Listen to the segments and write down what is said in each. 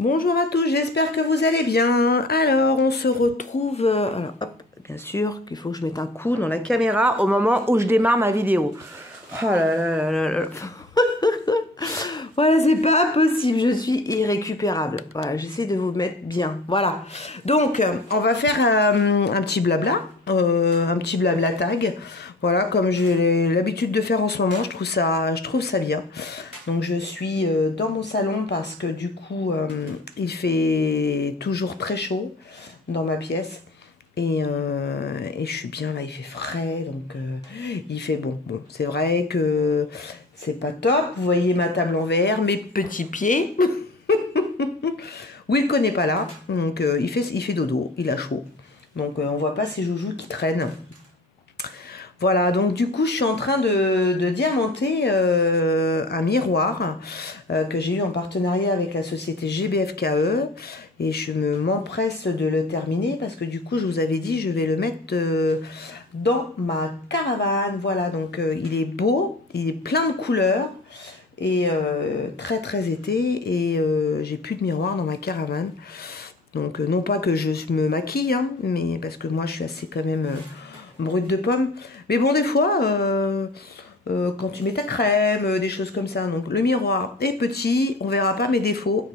Bonjour à tous, j'espère que vous allez bien. Alors, on se retrouve... alors, hop, bien sûr qu'il faut que je mette un coup dans la caméra au moment où je démarre ma vidéo. Oh là là là là là. Voilà, c'est pas possible, je suis irrécupérable. Voilà, j'essaie de vous mettre bien. Voilà. Donc, on va faire un petit blabla, un petit blabla tag. Voilà, comme j'ai l'habitude de faire en ce moment, je trouve ça bien. Donc je suis dans mon salon parce que du coup il fait toujours très chaud dans ma pièce et je suis bien là, il fait frais donc il fait bon. Bon, c'est vrai que c'est pas top, vous voyez ma table en verre, mes petits pieds. Wilco n'est pas là, donc il fait dodo, il a chaud. Donc on voit pas ses joujoux qui traînent. Voilà, donc du coup, je suis en train de diamanter un miroir que j'ai eu en partenariat avec la société GBFKE et je m'empresse de le terminer parce que du coup, je vous avais dit, je vais le mettre dans ma caravane. Voilà, donc il est beau, il est plein de couleurs et très très été et j'ai plus de miroir dans ma caravane. Donc non pas que je me maquille, hein, mais parce que moi, je suis assez quand même... brute de pomme. Mais bon, des fois, quand tu mets ta crème, des choses comme ça. Donc, le miroir est petit, on verra pas mes défauts.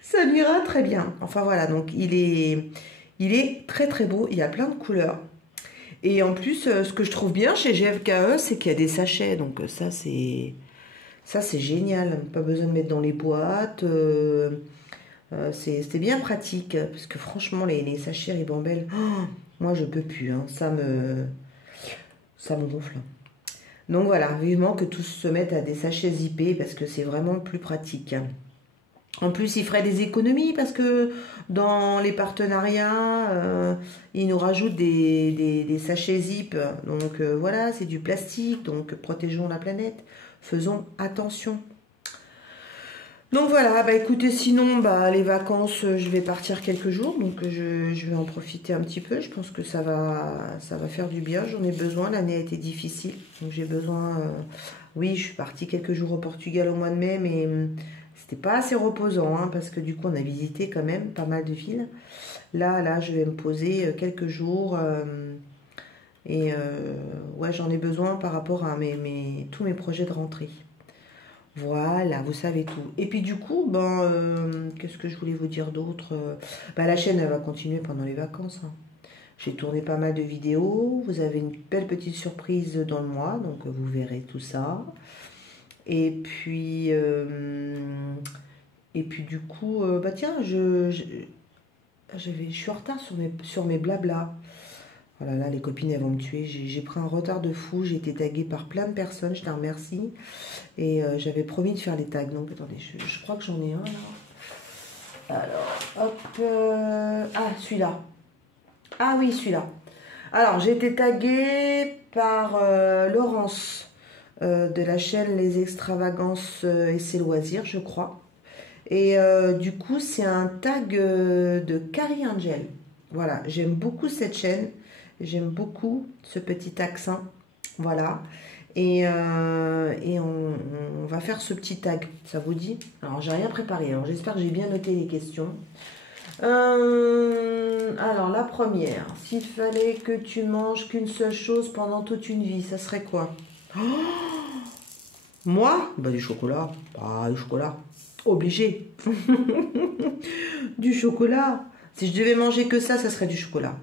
Ça lui ira très bien. Enfin, voilà, donc il est très très beau. Il y a plein de couleurs. Et en plus, ce que je trouve bien chez GFKE, c'est qu'il y a des sachets. Donc, ça, c'est génial. Pas besoin de mettre dans les boîtes. C'était bien pratique. Parce que franchement, les sachets Ribambelle... Oh, moi, je peux plus, hein. Ça me gonfle. Donc voilà, vivement que tous se mettent à des sachets zippés parce que c'est vraiment plus pratique. En plus, ils feraient des économies parce que dans les partenariats, ils nous rajoutent des sachets zip. Donc voilà, c'est du plastique, donc protégeons la planète. Faisons attention. Donc voilà, bah écoutez, sinon, bah les vacances, je vais partir quelques jours, donc je vais en profiter un petit peu. Je pense que ça va faire du bien, j'en ai besoin, l'année a été difficile, donc j'ai besoin... oui, je suis partie quelques jours au Portugal au mois de mai, mais c'était pas assez reposant, hein, parce que du coup, on a visité quand même pas mal de villes. Là, je vais me poser quelques jours, et ouais, j'en ai besoin par rapport à tous mes projets de rentrée. Voilà, vous savez tout. Et puis du coup, qu'est-ce que je voulais vous dire d'autre? La chaîne, elle va continuer pendant les vacances, hein. J'ai tourné pas mal de vidéos. Vous avez une belle petite surprise dans le mois, donc vous verrez tout ça. Et puis du coup, tiens, je suis en retard sur mes blabla. Oh là là, les copines, elles vont me tuer. J'ai pris un retard de fou. J'ai été taguée par plein de personnes. Je te remercie. Et j'avais promis de faire les tags. Donc, attendez, je crois que j'en ai un là. Alors, hop. Ah, celui-là. Ah oui, celui-là. Alors, j'ai été taguée par Laurence de la chaîne Les Extravagances et ses loisirs, je crois. Et du coup, c'est un tag de Carrie Angel. Voilà, j'aime beaucoup cette chaîne. J'aime beaucoup ce petit accent. Voilà. Et on va faire ce petit tag. Ça vous dit? Alors, j'ai rien préparé. Alors, j'espère que j'ai bien noté les questions. Alors, la première. S'il fallait que tu manges qu'une seule chose pendant toute une vie, ça serait quoi? Oh, moi? Du chocolat. Ah, du chocolat. Obligé. Du chocolat. Si je devais manger que ça serait du chocolat.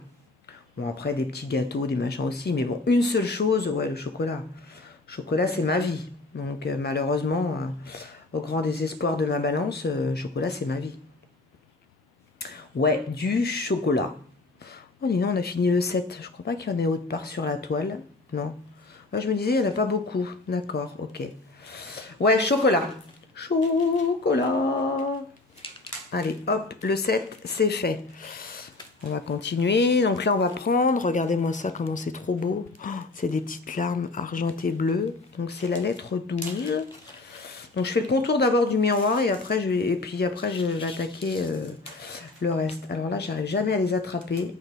Bon, après, des petits gâteaux, des machins aussi. Mais bon, une seule chose, ouais, le chocolat. Le chocolat, c'est ma vie. Donc, malheureusement, au grand désespoir de ma balance, chocolat, c'est ma vie. Ouais, du chocolat. Oh, dis non, on a fini le 7. Je crois pas qu'il y en ait autre part sur la toile. Non. Là, je me disais, il n'y en a pas beaucoup. D'accord, ok. Ouais, chocolat. Chocolat. Allez, hop, le 7, c'est fait. On va continuer. Donc là, on va prendre, regardez-moi ça, comment c'est trop beau. Oh, c'est des petites larmes argentées bleues. Donc c'est la lettre 12. Donc je fais le contour d'abord du miroir et après je vais attaquer le reste. Alors là, j'arrive jamais à les attraper.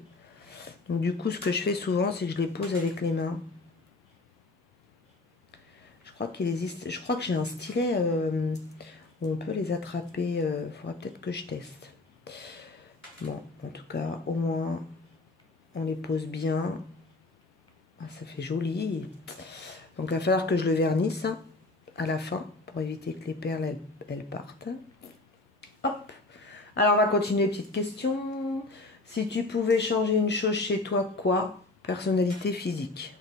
Donc du coup, ce que je fais souvent, c'est que je les pose avec les mains. Je crois qu'il existe. Je crois que j'ai un stylet On peut les attraper, il faudra peut-être que je teste. Bon, en tout cas, au moins, on les pose bien. Ah, ça fait joli. Donc, il va falloir que je le vernisse à la fin pour éviter que les perles, elles partent. Hop. Alors, on va continuer. Petite question. Si tu pouvais changer une chose chez toi, quoi? Personnalité physique.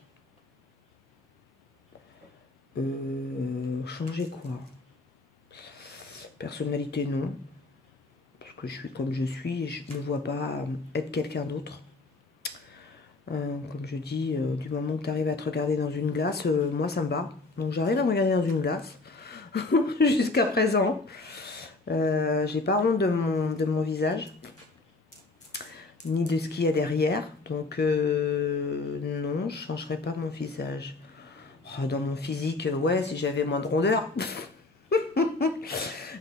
Changer quoi? Personnalité, non. Parce que je suis comme je suis et je ne me vois pas être quelqu'un d'autre. Comme je dis, du moment que tu arrives à te regarder dans une glace, moi ça me va. Donc j'arrive à me regarder dans une glace jusqu'à présent. J'ai pas honte de mon visage, ni de ce qu'il y a derrière. Donc non, je changerai pas mon visage. Oh, dans mon physique, ouais, si j'avais moins de rondeur.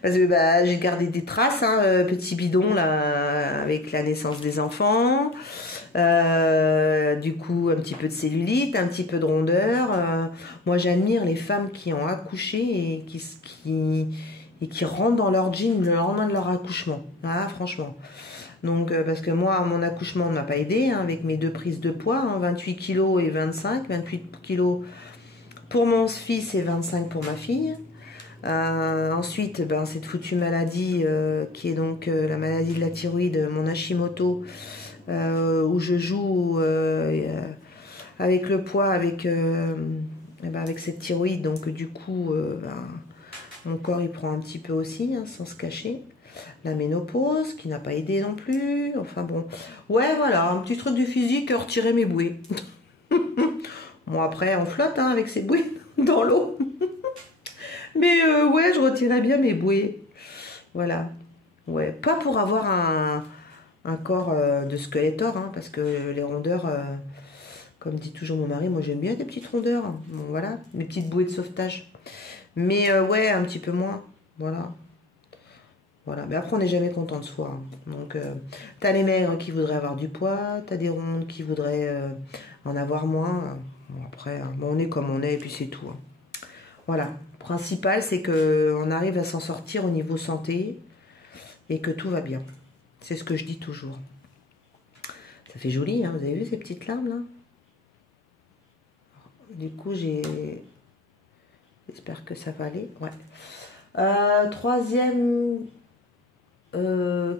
Parce que bah, j'ai gardé des traces, hein, petit bidon là, avec la naissance des enfants. Du coup, un petit peu de cellulite, un petit peu de rondeur. Moi, j'admire les femmes qui ont accouché et qui rentrent dans leur jean le lendemain de leur accouchement. Ah, franchement. Donc, parce que moi, mon accouchement ne m'a pas aidé, hein, avec mes 2 prises de poids, hein, 28 kg et 25. 28 kg pour mon fils et 25 pour ma fille. Ensuite, ben, cette foutue maladie qui est donc la maladie de la thyroïde, mon Hashimoto, où je joue avec le poids, avec cette thyroïde. Donc du coup, ben, mon corps il prend un petit peu aussi, hein, sans se cacher. La ménopause qui n'a pas aidé non plus. Enfin bon, ouais voilà, un petit truc du physique, retirer mes bouées. Bon après on flotte hein, avec ces bouées dans l'eau. Mais ouais, je retirais bien mes bouées. Voilà. Ouais, pas pour avoir un corps de Skeletor, hein, parce que les rondeurs, comme dit toujours mon mari, moi j'aime bien des petites rondeurs. Bon voilà, mes petites bouées de sauvetage. Mais ouais, un petit peu moins. Voilà. Voilà. Mais après, on n'est jamais content de soi, hein. Donc, t'as les maigres qui voudraient avoir du poids, t'as des rondes qui voudraient en avoir moins. Bon, après, hein, bon, on est comme on est et puis c'est tout, hein. Voilà. Le principal, c'est qu'on arrive à s'en sortir au niveau santé et que tout va bien. C'est ce que je dis toujours. Ça fait joli, hein. Vous avez vu ces petites larmes là? Du coup, j'espère que ça va aller. Ouais. Troisième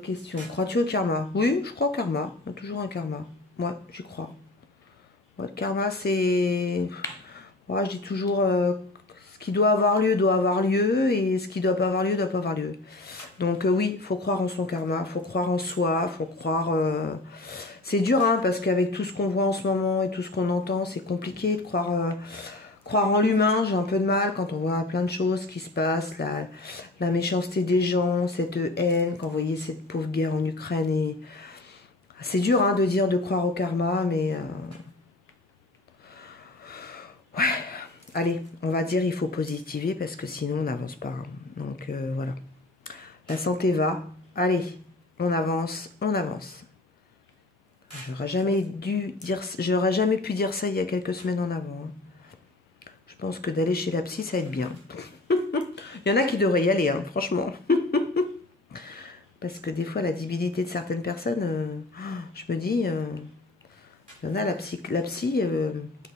question. Crois-tu au karma? Oui, je crois au karma. Il y a toujours un karma. Ouais, j'y crois. Ouais, le karma, c'est... Ouais, je dis toujours... ce qui doit avoir lieu, et ce qui doit pas avoir lieu, doit pas avoir lieu. Donc oui, il faut croire en son karma, faut croire en soi, faut croire... C'est dur, hein, parce qu'avec tout ce qu'on voit en ce moment et tout ce qu'on entend, c'est compliqué de croire en l'humain. J'ai un peu de mal quand on voit plein de choses qui se passent, la méchanceté des gens, cette haine, quand vous voyez cette pauvre guerre en Ukraine. Et... C'est dur hein, de dire de croire au karma, mais... Ouais, allez, on va dire il faut positiver parce que sinon on n'avance pas, hein. Donc voilà. La santé va. Allez, on avance, on avance. J'aurais jamais pu dire ça il y a quelques semaines en avant, hein. Je pense que d'aller chez la psy, ça aide bien. Il y en a qui devraient y aller, hein, franchement. Parce que des fois, la débilité de certaines personnes, je me dis, il y en a, la psy,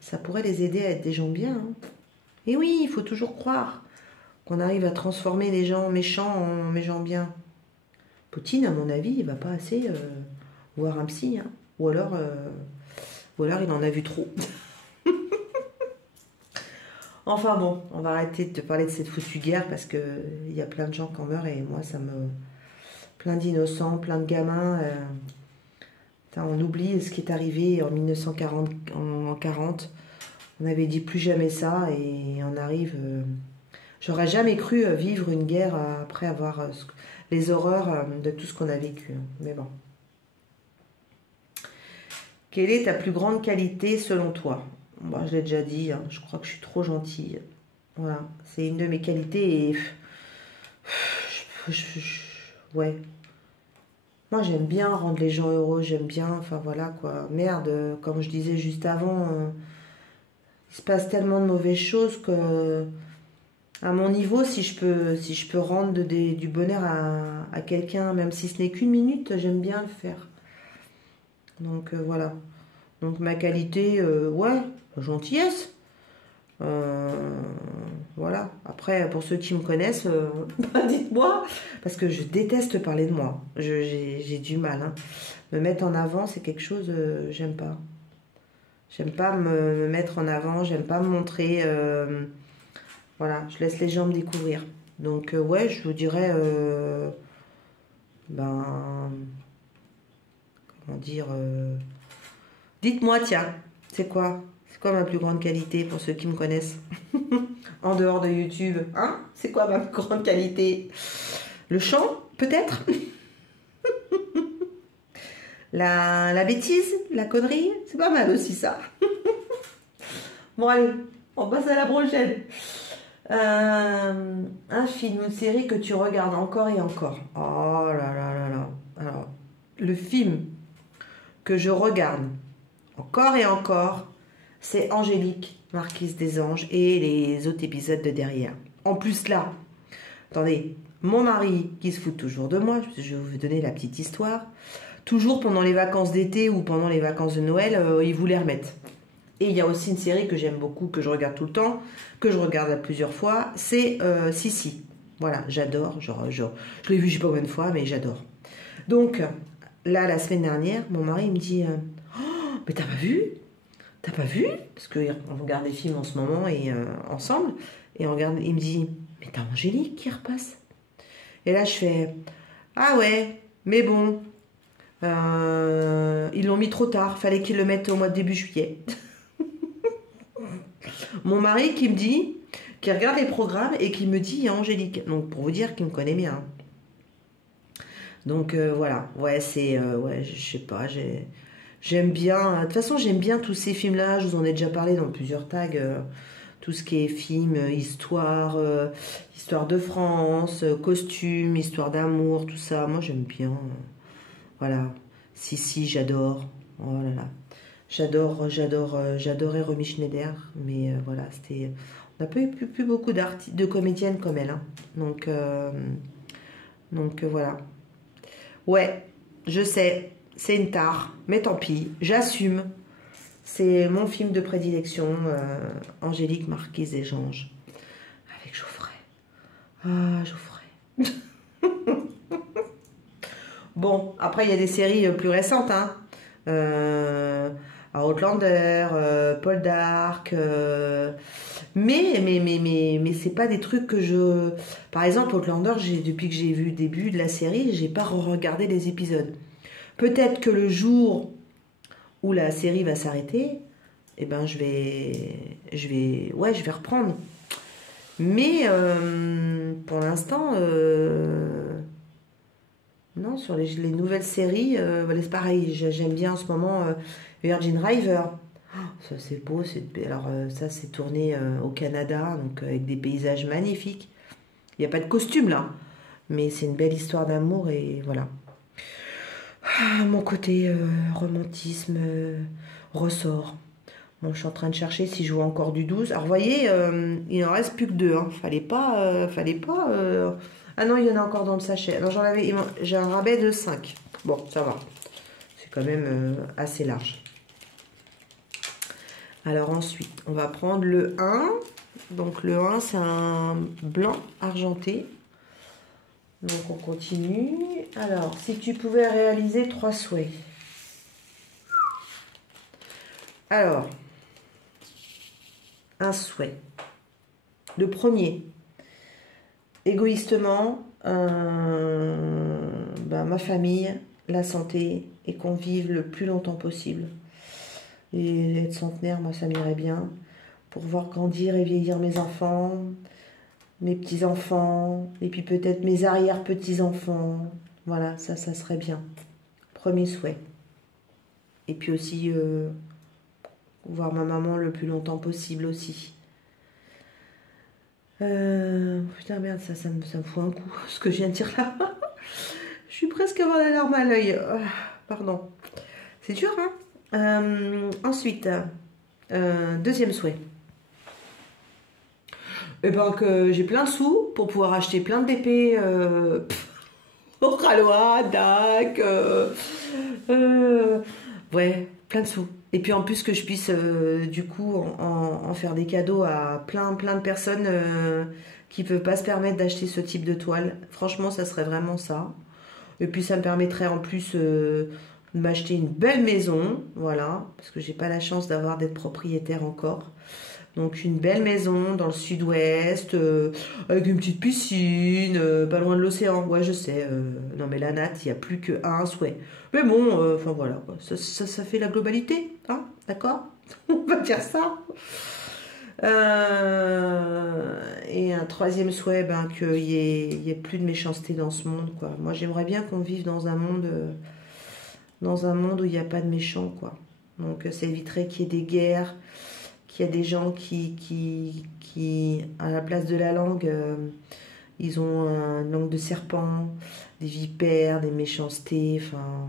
ça pourrait les aider à être des gens bien, hein. Et oui, il faut toujours croire qu'on arrive à transformer les gens méchants en les gens bien. Poutine, à mon avis, il va pas assez voir un psy, hein. Ou alors il en a vu trop. Enfin bon, on va arrêter de te parler de cette foutue guerre parce que il y a plein de gens qui en meurent et moi ça me... Plein d'innocents, plein de gamins. On oublie ce qui est arrivé en 1940. On avait dit plus jamais ça et on arrive... J'aurais jamais cru vivre une guerre après avoir les horreurs de tout ce qu'on a vécu. Mais bon. Quelle est ta plus grande qualité selon toi? Bon, je l'ai déjà dit, hein, je crois que je suis trop gentille. Voilà, c'est une de mes qualités et... Ouais. Moi, j'aime bien rendre les gens heureux, j'aime bien... Enfin, voilà, quoi. Merde, comme je disais juste avant, il se passe tellement de mauvaises choses que... À mon niveau, si je peux rendre du bonheur à quelqu'un, même si ce n'est qu'une minute, j'aime bien le faire. Donc voilà. Donc ma qualité, ouais, gentillesse. Voilà. Après, pour ceux qui me connaissent, dites-moi, parce que je déteste parler de moi. J'ai du mal. Hein. Me mettre en avant, c'est quelque chose, j'aime pas. J'aime pas me mettre en avant, j'aime pas me montrer. Voilà, je laisse les gens me découvrir. Donc, ouais, je vous dirais, ben, comment dire, dites-moi, tiens, c'est quoi? C'est quoi ma plus grande qualité pour ceux qui me connaissent? En dehors de YouTube, hein? C'est quoi ma plus grande qualité? Le chant, peut-être? La bêtise? La connerie? C'est pas mal aussi, ça. Bon, allez, on passe à la prochaine. Un film, une série que tu regardes encore et encore. Oh là là là là. Alors, le film que je regarde encore et encore, c'est Angélique, Marquise des Anges et les autres épisodes de derrière. En plus là, attendez, mon mari qui se fout toujours de moi, je vais vous donner la petite histoire. Toujours pendant les vacances d'été ou pendant les vacances de Noël, il voulait remettre. Et il y a aussi une série que j'aime beaucoup, que je regarde tout le temps, que je regarde à plusieurs fois, c'est Sissi. Voilà, j'adore, je l'ai vu je sais pas combien de fois, mais j'adore. Donc, là, la semaine dernière, mon mari me dit oh, mais t'as pas vu? T'as pas vu? Parce qu'on regarde des films en ce moment et ensemble, et on regarde, il me dit mais t'as Angélique qui repasse? Et là, je fais ah ouais, mais bon, ils l'ont mis trop tard, fallait qu'ils le mettent au mois de début juillet. Mon mari qui me dit, qui regarde les programmes et qui me dit il y a Angélique. Donc pour vous dire qu'il me connaît bien. Donc voilà, ouais, c'est, ouais, je sais pas, j'aime bien. De toute façon, j'aime bien tous ces films-là. Je vous en ai déjà parlé dans plusieurs tags. Tout ce qui est film, histoire, histoire de France, costume, histoire d'amour, tout ça. Moi, j'aime bien. Voilà. Si, j'adore. Oh là là. J'adorais Romy Schneider, mais voilà, c'était, on n'a pas eu plus beaucoup de comédiennes comme elle, hein. Donc voilà. Ouais, je sais, c'est une tare, mais tant pis, j'assume. C'est mon film de prédilection, Angélique, Marquise des Anges, avec Geoffrey. Ah, Geoffrey. Bon, après il y a des séries plus récentes, hein. Outlander, Paul Dark, mais c'est pas des trucs que je... Par exemple, Outlander, depuis que j'ai vu le début de la série, j'ai pas regardé les épisodes. Peut-être que le jour où la série va s'arrêter, eh ben je vais reprendre. Mais pour l'instant, non, sur les nouvelles séries, c'est pareil. J'aime bien en ce moment Virgin River. Oh, ça c'est beau. Alors ça c'est tourné au Canada, donc avec des paysages magnifiques. Il n'y a pas de costume là, mais c'est une belle histoire d'amour et voilà. Ah, mon côté romantisme ressort. Bon, je suis en train de chercher si je vois encore du 12. Alors vous voyez, il n'en reste plus que 2. Hein. Fallait pas. Ah non, il y en a encore dans le sachet. Alors j'ai un rabais de 5. Bon, ça va. C'est quand même assez large. Alors ensuite, on va prendre le 1. Donc le 1, c'est un blanc argenté. Donc on continue. Alors, si tu pouvais réaliser 3 souhaits. Alors, un souhait. Le premier, égoïstement, ma famille, la santé et qu'on vive le plus longtemps possible. Et être centenaire, moi, ça m'irait bien. Pour voir grandir et vieillir mes enfants, mes petits-enfants, et puis peut-être mes arrière-petits-enfants. Voilà, ça serait bien. Premier souhait. Et puis aussi, voir ma maman le plus longtemps possible aussi. Putain, merde, ça me fout un coup, ce que je viens de dire là. Je suis presque avoir la larme à l'œil. Pardon. C'est dur, hein. Ensuite, deuxième souhait. Et ben que j'ai plein de sous pour pouvoir acheter plein de DP au Ralois, DAC, ouais, plein de sous. Et puis en plus que je puisse du coup en faire des cadeaux à plein de personnes qui ne peuvent pas se permettre d'acheter ce type de toile. Franchement, ça serait vraiment ça. Et puis ça me permettrait en plus de m'acheter une belle maison, voilà, parce que j'ai pas la chance d'être propriétaire encore. Donc une belle maison dans le sud-ouest, avec une petite piscine, pas loin de l'océan. Ouais, je sais. Non mais la natte, il n'y a plus qu'un souhait. Mais bon, enfin voilà, quoi. Ça fait la globalité, hein, d'accord? On va dire ça. Et un troisième souhait, ben, qu'il y ait plus de méchanceté dans ce monde, quoi. Moi, j'aimerais bien qu'on vive dans un monde où il n'y a pas de méchants, quoi. Donc, ça éviterait qu'il y ait des guerres, qu'il y ait des gens qui à la place de la langue, ils ont une langue de serpent, des vipères, des méchancetés, enfin...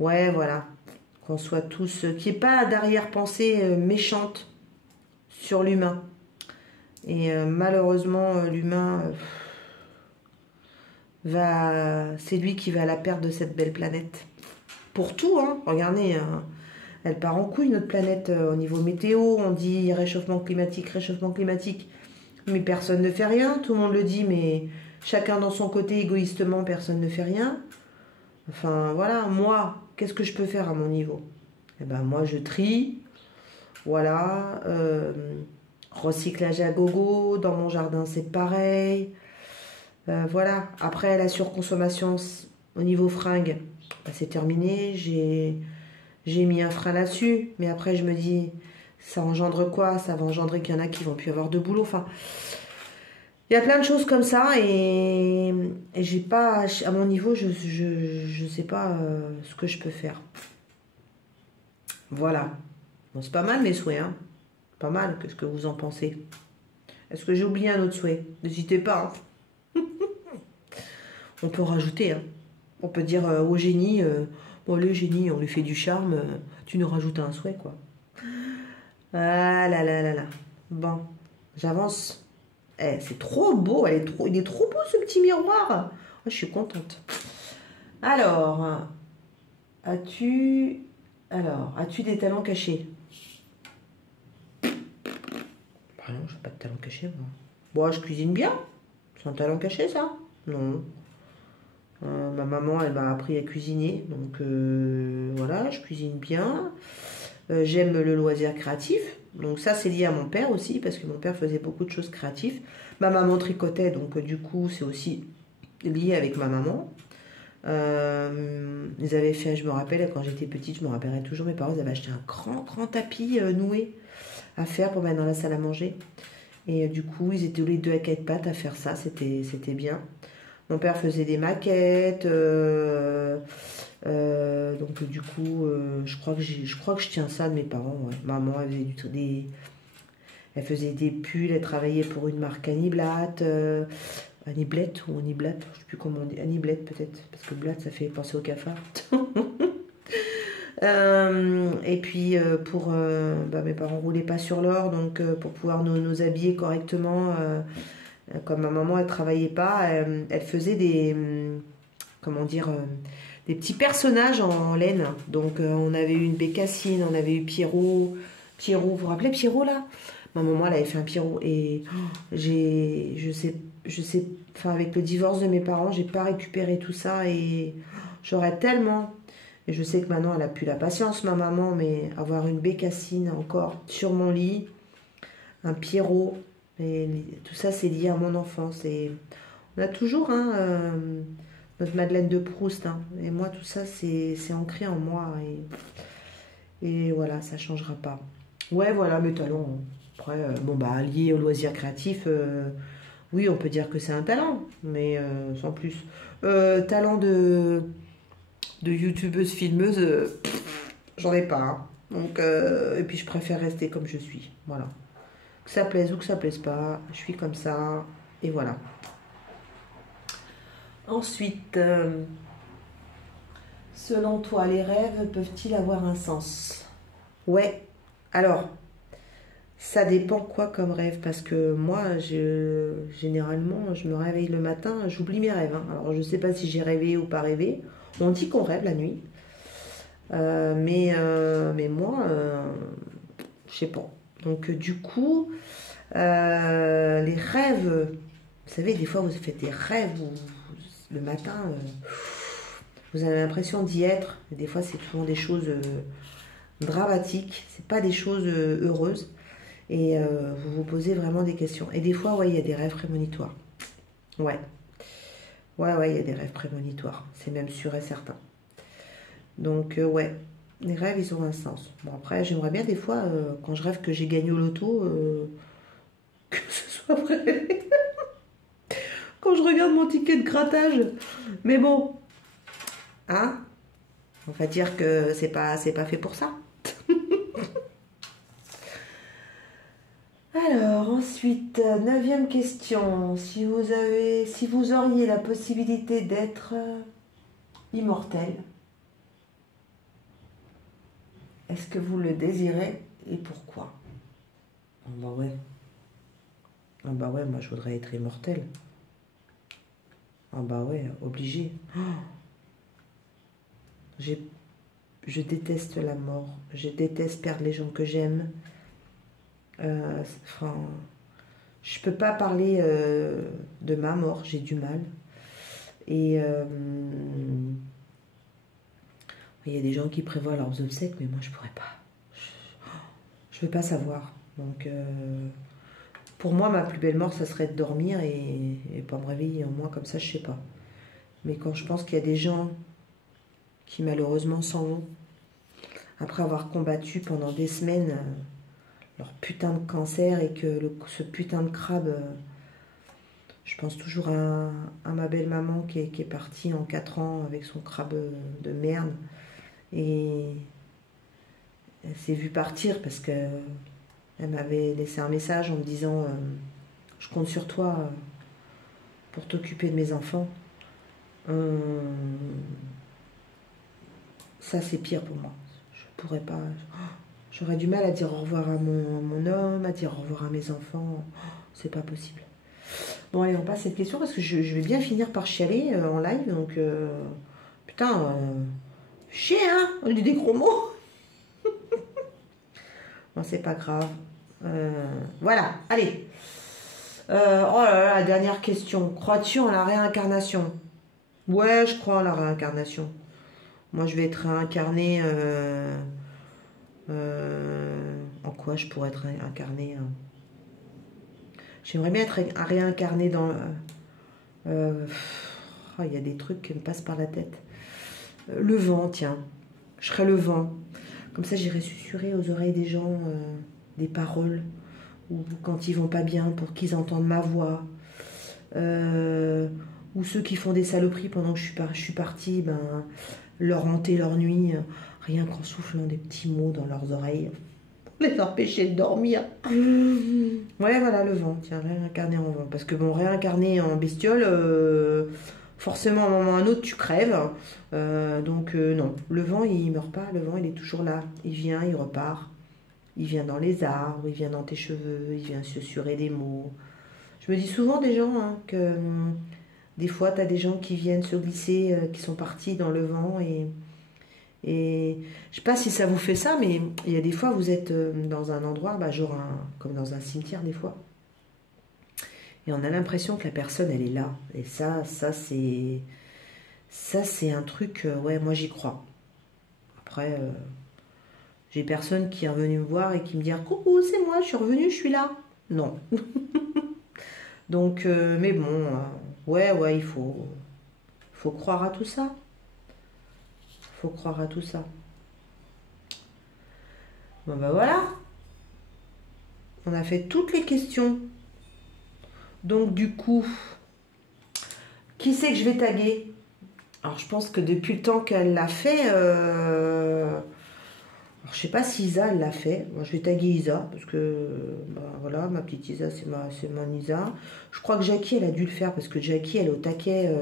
Ouais, voilà. Qu'on soit tous... qu'il n'y ait pas d'arrière-pensée méchante sur l'humain. Et malheureusement, l'humain c'est lui qui va à la perte de cette belle planète. Pour tout, hein. Regardez, hein. Elle part en couille, notre planète, au niveau météo. On dit réchauffement climatique. Mais personne ne fait rien. Tout le monde le dit, mais chacun dans son côté, égoïstement, personne ne fait rien. Enfin, voilà. Moi, qu'est-ce que je peux faire à mon niveau? Eh ben, moi, je trie. Voilà. Recyclage à gogo. Dans mon jardin, c'est pareil. Voilà. Après, la surconsommation au niveau fringues, bah, c'est terminé. J'ai mis un frein là-dessus, mais après je me dis, ça engendre quoi? Ça va engendrer qu'il y en a qui vont plus avoir de boulot. Enfin, il y a plein de choses comme ça et j'ai pas, à mon niveau, je sais pas ce que je peux faire. Voilà. Bon, c'est pas mal mes souhaits, hein. Pas mal, qu'est-ce que vous en pensez? Est-ce que j'ai oublié un autre souhait? N'hésitez pas, hein. On peut rajouter, hein. On peut dire au génie... bon, le génie, on lui fait du charme, tu nous rajoutes un souhait, quoi. Ah là là là là. Bon, j'avance. Eh, c'est trop beau, il est trop beau ce petit miroir. Oh, je suis contente. Alors, as-tu des talents cachés? Bah non, j'ai pas de talents cachés, moi. Bon, je cuisine bien. C'est un talent caché, ça? Non. Ma maman, elle m'a appris à cuisiner, donc voilà, je cuisine bien. J'aime le loisir créatif, donc ça c'est lié à mon père aussi, parce que mon père faisait beaucoup de choses créatives. Ma maman tricotait, donc du coup c'est aussi lié avec ma maman. Ils avaient fait, je me rappelle, quand j'étais petite, je me rappellerai toujours, mes parents ils avaient acheté un grand tapis noué à faire pour mettre dans la salle à manger. Et du coup, ils étaient tous les deux à quatre pattes à faire ça, c'était bien. Mon père faisait des maquettes, donc du coup, je crois que je tiens ça de mes parents. Ouais. Maman, elle faisait des pulls, elle travaillait pour une marque Aniblat, Aniblet ou Aniblat, je sais plus comment on dit, Aniblet peut-être, parce que Blatt ça fait penser au cafard. Et puis mes parents roulaient pas sur l'or, donc pour pouvoir nous habiller correctement. Comme ma maman, elle travaillait pas, elle faisait comment dire, des petits personnages en laine. Donc, on avait eu une Bécassine, on avait eu Pierrot. Vous vous rappelez Pierrot, là? Ma maman, elle avait fait un Pierrot. Et je sais, enfin, avec le divorce de mes parents, j'ai pas récupéré tout ça. Et j'aurais tellement... Et je sais que maintenant, elle a plus la patience, ma maman, mais avoir une Bécassine encore sur mon lit, un Pierrot... Et tout ça, c'est lié à mon enfance. Et on a toujours notre Madeleine de Proust. Hein. Et moi, tout ça, c'est ancré en moi. Et voilà, ça ne changera pas. Ouais, voilà, mes talents. Après, lié au loisir créatif, oui, on peut dire que c'est un talent. Mais sans plus. Talent de youtubeuse, filmeuse, j'en ai pas. Hein. Donc, et puis, je préfère rester comme je suis. Voilà. Que ça plaise ou que ça plaise pas, je suis comme ça, et voilà. Ensuite, selon toi, les rêves peuvent-ils avoir un sens? Ouais, alors, Ça dépend quoi comme rêve, parce que moi, généralement, je me réveille le matin, j'oublie mes rêves, hein. Alors, je ne sais pas si j'ai rêvé ou pas rêvé. On dit qu'on rêve la nuit. Mais moi, je sais pas. Donc, du coup, les rêves, vous savez, des fois, vous faites des rêves où le matin, vous avez l'impression d'y être. Et des fois, c'est souvent des choses dramatiques, c'est pas des choses heureuses. Et vous vous posez vraiment des questions. Et des fois, ouais, il y a des rêves prémonitoires. Ouais, ouais, il y a des rêves prémonitoires. C'est même sûr et certain. Donc, ouais, les rêves, ils ont un sens. Bon, après, j'aimerais bien des fois, quand je rêve que j'ai gagné au loto, que ce soit vrai. Quand je regarde mon ticket de grattage. Mais bon, hein, on va dire que c'est pas fait pour ça. Alors, ensuite, neuvième question. Si vous auriez la possibilité d'être immortel, est-ce que vous le désirez et pourquoi? Ah bah ouais. Ah bah ouais, moi je voudrais être immortel. Ah bah ouais, obligé. Oh, j'ai- je déteste la mort. Je déteste perdre les gens que j'aime. Enfin, je peux pas parler de ma mort, j'ai du mal. Et il y a des gens qui prévoient leurs obsèques, mais moi je pourrais pas. Je veux pas savoir. Donc pour moi, ma plus belle mort, ça serait de dormir et pas me réveiller. Au moins comme ça, je sais pas. Mais quand je pense qu'il y a des gens qui malheureusement s'en vont après avoir combattu pendant des semaines leur putain de cancer et que ce putain de crabe, je pense toujours à ma belle maman qui est partie en 4 ans avec son crabe de merde. Et elle s'est vue partir parce que elle m'avait laissé un message en me disant je compte sur toi pour t'occuper de mes enfants. Ça, c'est pire pour moi. Je pourrais pas. J'aurais du mal à dire au revoir à mon homme, à dire au revoir à mes enfants. C'est pas possible. Bon, allez, on passe à cette question parce que je vais bien finir par chialer en live. Donc, putain, chier, hein? On dit des gros mots. Bon, c'est pas grave. Voilà, allez. Oh là là, la dernière question. Crois-tu en la réincarnation? Ouais, je crois en la réincarnation. Moi, je vais être réincarné. En quoi je pourrais être réincarné? J'aimerais bien être réincarné dans. Oh, il y a des trucs qui me passent par la tête. Le vent, tiens. Je serais le vent. Comme ça, j'irais susurrer aux oreilles des gens des paroles. Ou quand ils vont pas bien, pour qu'ils entendent ma voix. Ou ceux qui font des saloperies pendant que je suis partie, ben, leur hanter leur nuit, rien qu'en soufflant des petits mots dans leurs oreilles. Pour les empêcher de dormir. Ouais, voilà, le vent. Tiens, réincarner en vent. Parce que bon, réincarner en bestiole, forcément, à un moment ou à un autre, tu crèves. Donc, non. Le vent, il meurt pas. Le vent, il est toujours là. Il vient, il repart. Il vient dans les arbres, il vient dans tes cheveux, il vient susurrer des mots. Je me dis souvent des gens hein, que des fois, tu as des gens qui viennent se glisser, qui sont partis dans le vent. Et je sais pas si ça vous fait ça, mais il y a des fois, vous êtes dans un endroit, bah, genre comme dans un cimetière des fois. Et on a l'impression que la personne, elle est là. Et ça c'est un truc, ouais, moi j'y crois. Après, j'ai personne qui est revenu me voir et qui me dit coucou, c'est moi, je suis revenu, je suis là. Non. Donc, mais bon, ouais, faut croire à tout ça. Faut croire à tout ça. Bon, bah voilà. On a fait toutes les questions. Donc, du coup, qui c'est que je vais taguer? Alors, je pense que depuis le temps qu'elle l'a fait, alors, je sais pas si Isa elle l'a fait. Moi, je vais taguer Isa parce que bah, voilà, ma petite Isa, c'est mon Isa. Je crois que Jackie, elle a dû le faire parce que Jackie, elle est au taquet.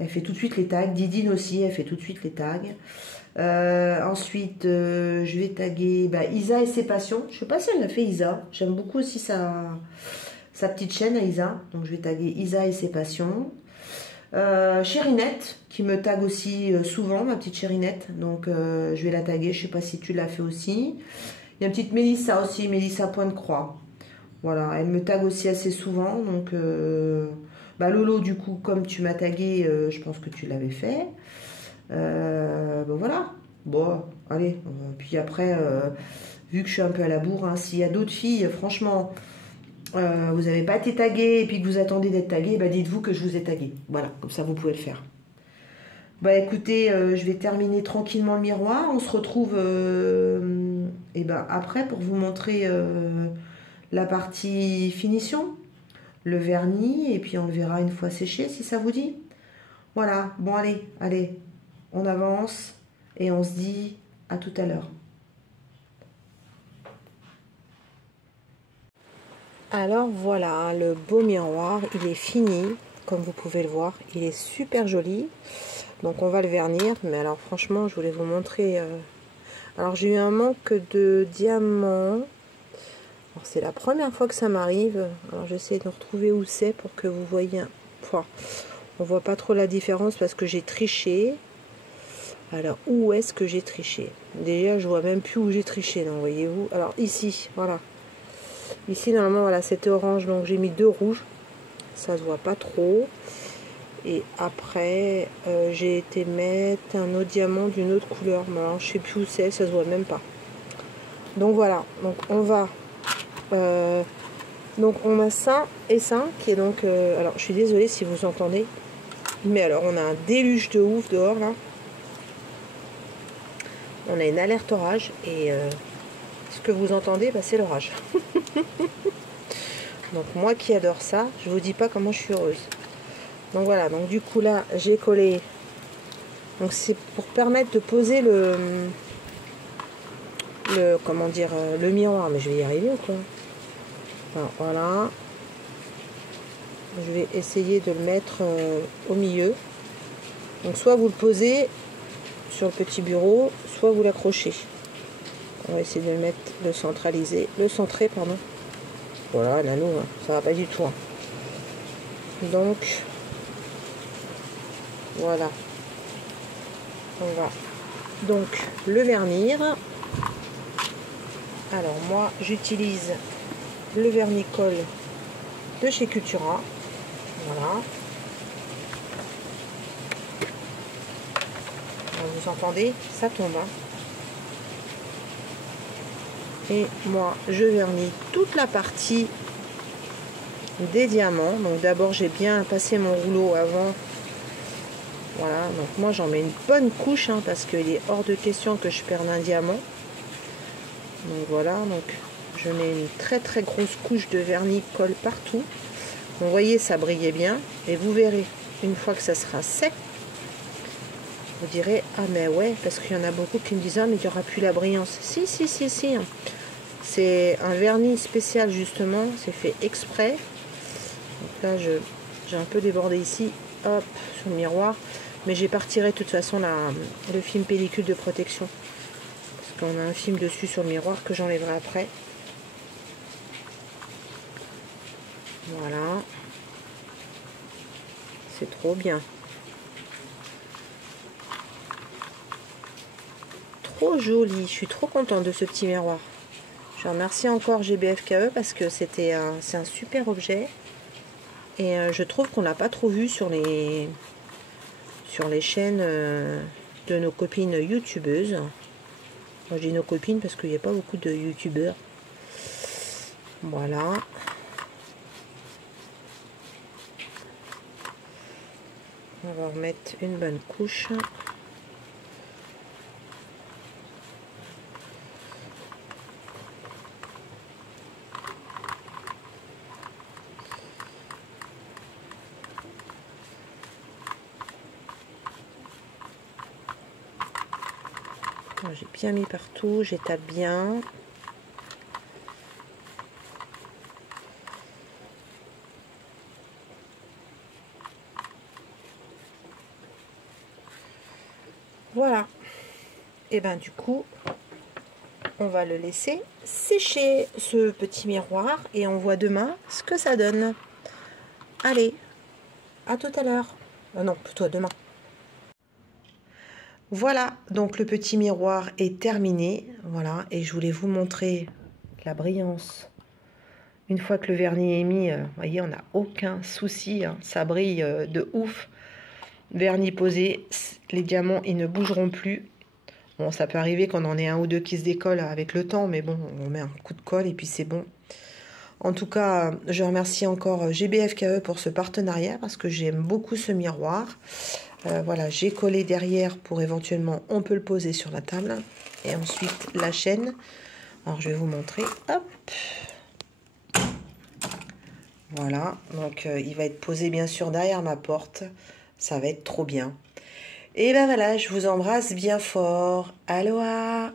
Elle fait tout de suite les tags. Didine aussi, elle fait tout de suite les tags. Ensuite, je vais taguer Isa et ses passions. Je sais pas si elle l'a fait, Isa. J'aime beaucoup aussi sa petite chaîne à Isa. Donc, je vais taguer Isa et ses passions. Chérinette, qui me tag aussi souvent, ma petite Chérinette. Donc, je vais la taguer. Je sais pas si tu l'as fait aussi. Il y a une petite Mélissa aussi, Mélissa Pointe-Croix. Voilà, elle me tag aussi assez souvent. Donc, Lolo, du coup, comme tu m'as tagué, je pense que tu l'avais fait. Voilà. Bon, allez. Puis après, vu que je suis un peu à la bourre, hein, s'il y a d'autres filles, franchement, vous n'avez pas été taguées et puis que vous attendez d'être taguées, dites-vous que je vous ai tagué. Voilà, comme ça, vous pouvez le faire. Écoutez, je vais terminer tranquillement le miroir. On se retrouve après pour vous montrer la partie finition, le vernis, et puis on le verra une fois séché si ça vous dit. Voilà, bon allez, on avance et on se dit à tout à l'heure. Alors voilà, le beau miroir, il est fini, comme vous pouvez le voir, il est super joli. Donc on va le vernir, mais alors franchement, je voulais vous montrer. Alors j'ai eu un manque de diamants. C'est la première fois que ça m'arrive. Alors j'essaie de retrouver où c'est pour que vous voyez. Enfin, on voit pas trop la différence parce que j'ai triché. Alors où est-ce que j'ai triché? Déjà je vois même plus où j'ai triché, non, voyez-vous. Alors ici, voilà. Ici normalement voilà, c'était orange, donc j'ai mis 2 rouges. Ça se voit pas trop. Et après j'ai été mettre un autre diamant d'une autre couleur. Mais alors je sais plus où c'est, ça se voit même pas. Donc voilà, donc on va. Donc on a ça et ça qui est donc alors je suis désolée si vous entendez, mais alors on a un déluge de ouf dehors là, on a une alerte orage et ce que vous entendez c'est l'orage. Donc moi qui adore ça, je vous dis pas comment je suis heureuse. Donc voilà, donc du coup là j'ai collé, donc c'est pour permettre de poser le comment dire, le miroir, mais je vais y arriver ou quoi? Alors, voilà, je vais essayer de le mettre au milieu. Donc soit vous le posez sur le petit bureau, soit vous l'accrochez. On va essayer de le mettre, le centrer, pardon. Voilà, nano, hein, ça va pas du tout. Hein. Donc, voilà. On va donc le vernir. Alors moi, j'utilise le vernicole de chez Cultura. Voilà. Vous entendez, ça tombe. Hein. Et moi, je vernis toute la partie des diamants. Donc d'abord, j'ai bien passé mon rouleau avant. Voilà, donc moi, j'en mets une bonne couche, hein, parce qu'il est hors de question que je perde un diamant. Donc voilà, donc je mets une très très grosse couche de vernis colle partout. Donc, vous voyez, ça brillait bien. Et vous verrez, une fois que ça sera sec, vous direz, ah mais ouais, parce qu'il y en a beaucoup qui me disent, ah mais il n'y aura plus la brillance. Si. C'est un vernis spécial justement, c'est fait exprès. Donc là, j'ai un peu débordé ici, hop, sur le miroir. Mais j'ai pas retiré de toute façon le film pellicule de protection. Parce qu'on a un film dessus sur le miroir que j'enlèverai après. Voilà. C'est trop bien. Trop joli. Je suis trop contente de ce petit miroir. Je remercie encore GBFKE parce que c'est un super objet. Et je trouve qu'on l'a pas trop vu sur les chaînes de nos copines youtubeuses. Moi je dis nos copines parce qu'il n'y a pas beaucoup de youtubeurs. Voilà. On va remettre une bonne couche. J'ai bien mis partout, j'étale bien. Voilà. Et ben du coup, on va le laisser sécher, ce petit miroir, et on voit demain ce que ça donne. Allez, à tout à l'heure. Non, plutôt à demain. Voilà, donc le petit miroir est terminé. Voilà, et je voulais vous montrer la brillance. Une fois que le vernis est mis, vous voyez, on n'a aucun souci, hein, ça brille de ouf. Vernis posé, les diamants, ils ne bougeront plus. Bon, ça peut arriver qu'on en ait un ou deux qui se décollent avec le temps, mais bon, on met un coup de colle et puis c'est bon. En tout cas, je remercie encore GBFKE pour ce partenariat parce que j'aime beaucoup ce miroir. Voilà, j'ai collé derrière pour éventuellement, on peut le poser sur la table. Et ensuite, la chaîne. Alors, je vais vous montrer. Hop. Voilà, donc il va être posé bien sûr derrière ma porte. Ça va être trop bien. Et ben voilà, je vous embrasse bien fort. Aloha!